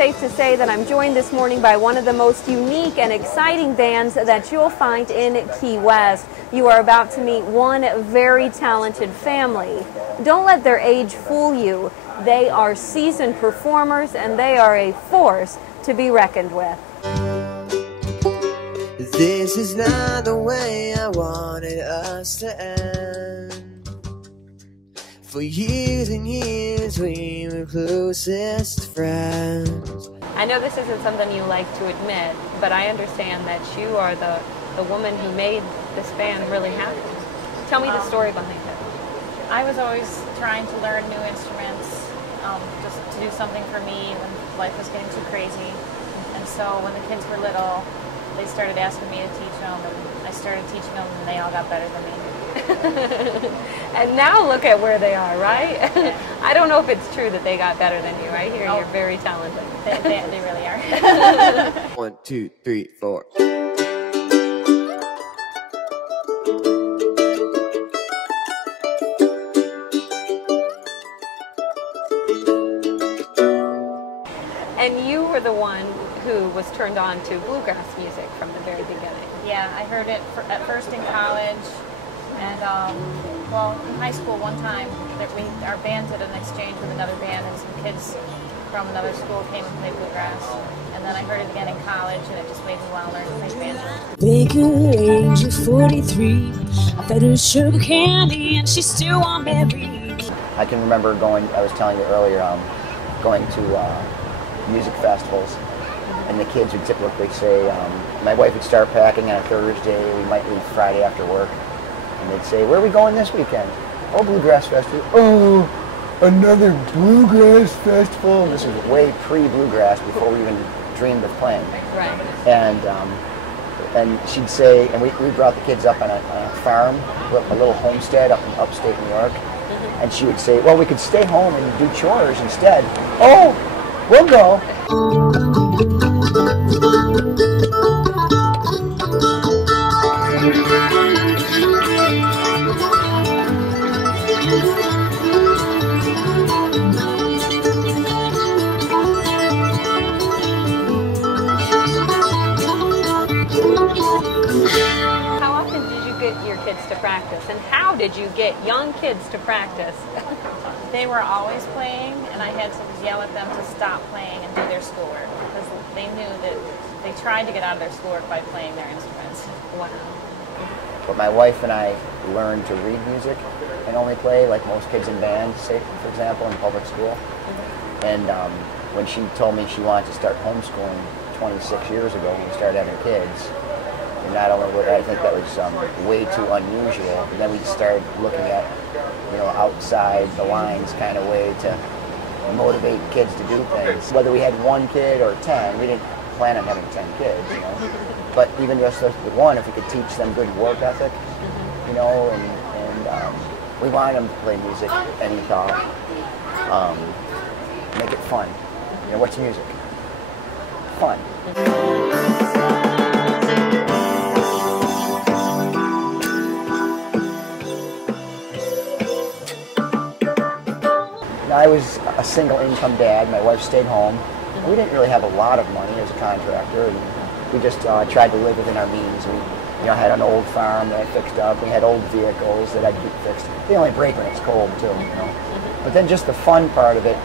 safe to say that I'm joined this morning by one of the most unique and exciting bands that you'll find in Key West. You are about to meet one very talented family. Don't let their age fool you. They are seasoned performers and they are a force to be reckoned with. This is not the way I wanted us to end. For years and years we were closest friends. I know this isn't something you like to admit, but I understand that you are the woman who made this band really happy. Tell me the story behind it. I was always trying to learn new instruments, just to do something for me when life was getting too crazy. And so when the kids were little, they started asking me to teach them, and I started teaching them, and they all got better than me. And now look at where they are, right? I don't know if it's true that they got better than you. I hear you're very talented. They really are. 1, 2, 3, 4. And you were the one who was turned on to bluegrass music from the very beginning. Yeah, I heard it at first in college, and well, in high school one time, our band did an exchange with another band, and some kids from another school came and played bluegrass. And then I heard it again in college, and it just made me want to learn to play banjo. Bigger age of 43, I fed her sugar candy, and she still on me. I can remember going, I was telling you earlier, going to music festivals, and the kids would typically say, my wife would start packing on a Thursday, we might leave Friday after work, and they'd say, where are we going this weekend? Oh, Bluegrass Festival. Oh, another Bluegrass Festival. And this was way pre-Bluegrass, before we even dreamed of playing. Right. And she'd say, and we brought the kids up on a farm, a little homestead up in upstate New York, and she would say, well, we could stay home and do chores instead. Oh, we'll go. How often did you get your kids to practice, and how did you get young kids to practice? They were always playing, and I had to yell at them to stop playing and do their schoolwork, because they knew that they tried to get out of their schoolwork by playing their instruments. Wow. But my wife and I learned to read music and only play, like most kids in bands, say, for example, in public school. And when she told me she wanted to start homeschooling 26 years ago when we started having kids, and not only would I think that was way too unusual, but then we started looking at, outside the lines kind of way to motivate kids to do things. Whether we had one kid or 10, we didn't plan on having 10 kids, But even just with one, if we could teach them good work ethic, and we wanted them to play music, and he thought, make it fun. What's music? Fun. Now, I was a single income dad. My wife stayed home. We didn't really have a lot of money as a contractor, and we just tried to live within our means. We had an old farm that I fixed up. We had old vehicles that I'd keep fixed. They only break when it's cold too, But then just the fun part of it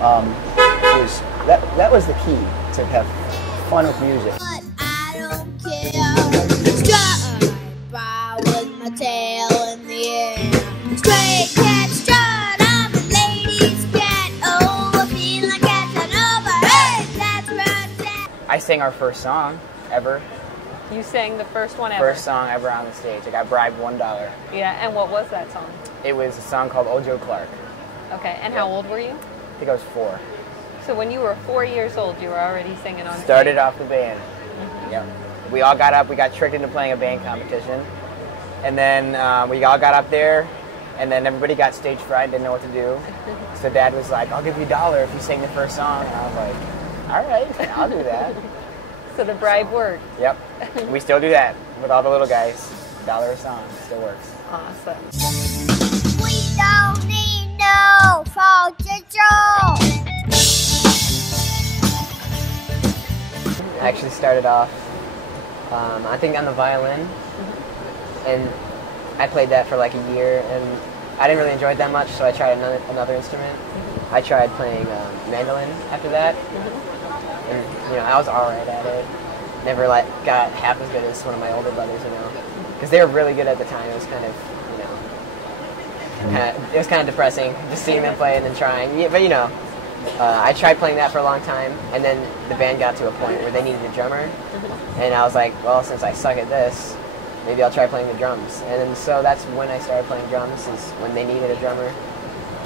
was that was the key, to have fun with music. But I don't care. Strut by with my tail in the air. Straight cat strut, I'm a lady's cat. Oh, I feel like catching over. Hey, that's right. I sang our first song ever. You sang the first one ever? First song ever on the stage. I got bribed $1. Yeah, and what was that song? It was a song called Ojo Clark. Okay, and how old were you? I think I was 4. So when you were 4 years old, you were already singing on stage? Started off the band. Yeah. We all got up, we got tricked into playing a band competition. And then we all got up there, and then everybody got stage fright, didn't know what to do. So Dad was like, I'll give you $1 if you sing the first song. And I was like, all right, I'll do that. So the bribe worked. Yep. We still do that with all the little guys. $1 a song. It still works. Awesome. We don't need no fall control. I actually started off, I think, on the violin, and I played that for like a year, and I didn't really enjoy it that much, so I tried another instrument. I tried playing mandolin after that, and you know, I was all right at it. Never like got half as good as one of my older brothers, you know, because they were really good at the time. It was kind of, you know, it was kind of depressing just seeing them play and then trying. Yeah, but you know, I tried playing that for a long time, and then the band got to a point where they needed a drummer, and I was like, well, since I suck at this, maybe I'll try playing the drums. And then, so that's when I started playing drums, is when they needed a drummer.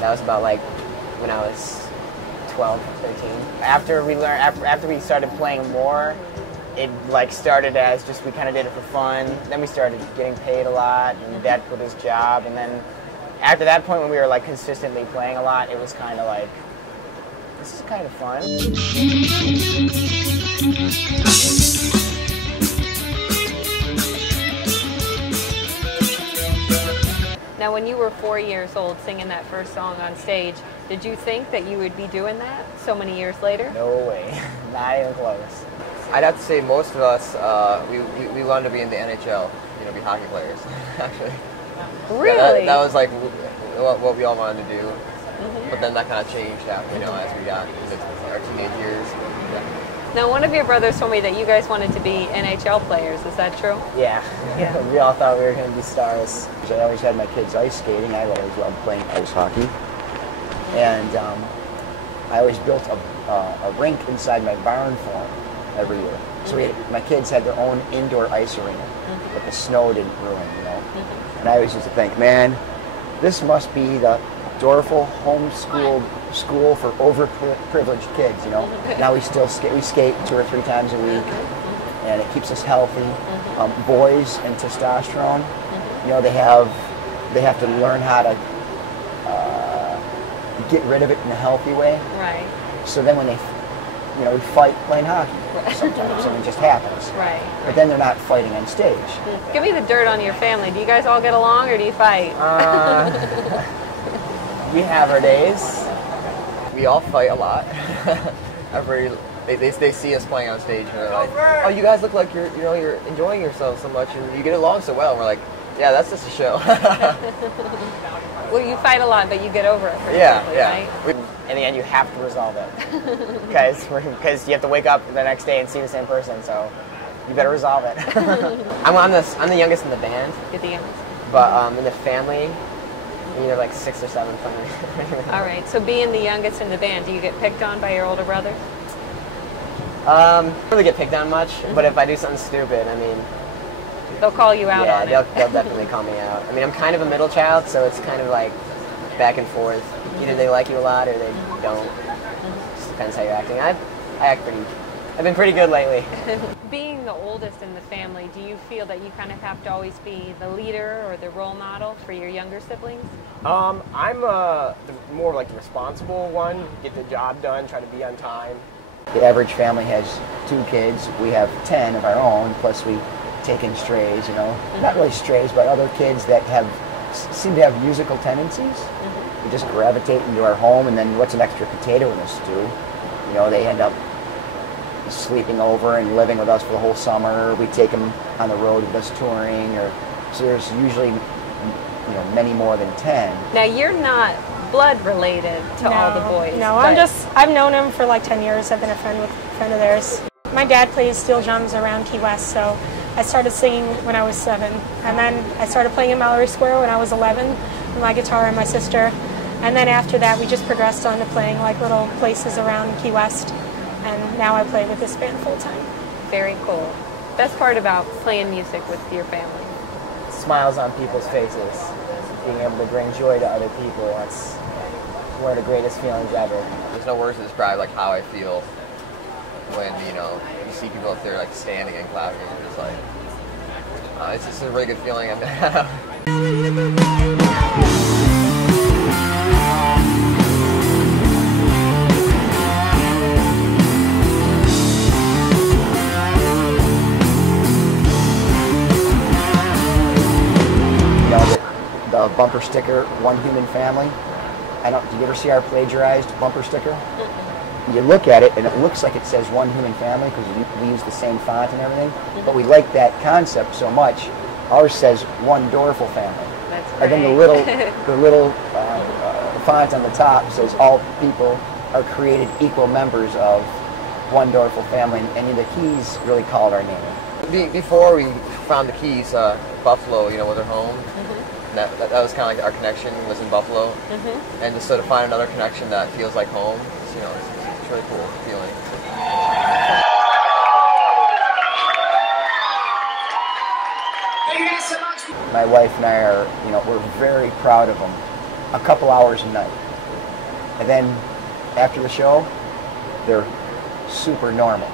That was about like when I was 12, 13. After we started playing more, it like started as just, we kind of did it for fun. Then we started getting paid a lot, and Dad quit his job. And then after that point, when we were like consistently playing a lot, it was kind of like, this is kind of fun. Now, when you were 4 years old singing that first song on stage, did you think that you would be doing that so many years later? No way, not even close. I'd have to say most of us, we wanted to be in the NHL, you know, be hockey players, actually. Really? Yeah, that was like what we all wanted to do. But then that kind of changed after, you know, as we got into our teenage years. Yeah. Now, one of your brothers told me that you guys wanted to be NHL players. Is that true? Yeah. We all thought we were going to be stars. I always had my kids ice skating. I always loved playing ice hockey. And I always built a rink inside my barn for them every year. So my kids had their own indoor ice arena that the snow didn't ruin, you know. And I always used to think, man, this must be the Doerfel homeschooled school for overprivileged kids, you know. Now we still skate. We skate 2 or 3 times a week, and it keeps us healthy. Boys and testosterone, you know, they have to learn how to get rid of it in a healthy way. Right. So then when they, you know, we fight playing hockey sometimes, and it just happens. Right. But then they're not fighting on stage. Give me the dirt on your family. Do you guys all get along, or do you fight? We have our days. We all fight a lot. They see us playing on stage and they're like, oh, you guys look like you're enjoying yourselves so much and you get along so well. And we're like, yeah, that's just a show. Well, you fight a lot, but you get over it pretty quickly, right? In the end, you have to resolve it because you have to wake up the next day and see the same person. So you better resolve it. I'm the youngest in the band. You're the youngest. But in the family, you're like 6 or 7 from me. All right. So being the youngest in the band, do you get picked on by your older brother? I don't really get picked on much, but if I do something stupid, I mean, They'll call you out on it. Yeah, they'll definitely call me out. I mean, I'm kind of a middle child, so it's kind of like back and forth. Either they like you a lot or they don't. Just depends how you're acting. I've been pretty good lately. Being the oldest in the family, do you feel that you kind of have to always be the leader or the role model for your younger siblings? I'm the more like the responsible one, get the job done, try to be on time. The average family has 2 kids. We have 10 of our own, plus we take in strays, you know. Not really strays, but other kids that seem to have musical tendencies. We just gravitate into our home, and then what's an extra potato in a stew? You know, they end up sleeping over and living with us for the whole summer. We take them on the road with us touring, so there's usually, you know, many more than 10. Now, you're not blood related to all the boys. No, I've known them for like 10 years. I've been a friend of theirs. My dad plays steel drums around Key West, so I started singing when I was 7. And then I started playing in Mallory Square when I was 11 with my guitar and my sister. And then after that, we just progressed on to playing like little places around Key West. And now I play with this band full time. Very cool. Best part about playing music with your family? Smiles on people's faces. Being able to bring joy to other people. That's one of the greatest feelings ever. There's no words to describe like how I feel when, you know, you see people up there like standing and clapping, and just like, it's just a really good feeling. The bumper sticker, One Human Family. Do you ever see our plagiarized bumper sticker? you look at it and it looks like it says One Human Family because we use the same font and everything, but we like that concept so much. Ours says One Doerfel Family. That's And then the little font on the top says all people are created equal members of One Doerfel Family, and the keys really called our name. Before we found the keys, Buffalo, was our home. That was kind of like our connection was in Buffalo, and just sort of find another connection that feels like home. It's really cool feeling. My wife and I are, we're very proud of them. A couple hours a night, and then after the show, they're super normal.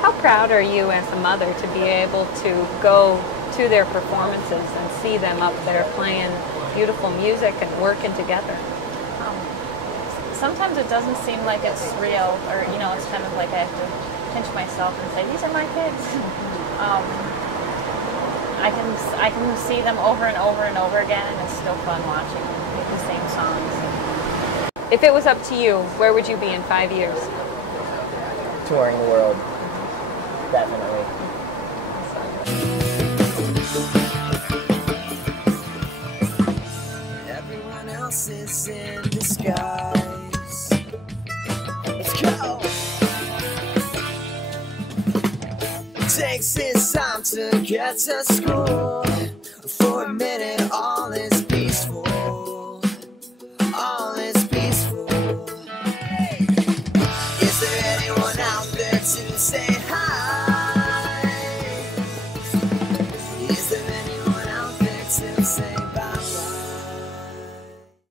How proud are you as a mother to be able to go to their performances and see them up there playing beautiful music and working together? Sometimes it doesn't seem like it's real, or it's kind of like I have to pinch myself and say, these are my kids. I can see them over and over and over again, and it's still fun watching them make the same songs. If it was up to you, where would you be in 5 years? Touring the world, definitely. Everyone else is in disguise. Let's go. Takes his time to get to school. For a minute, all is peaceful. All is peaceful. Is there anyone out there to say hi? Is there anyone out there to say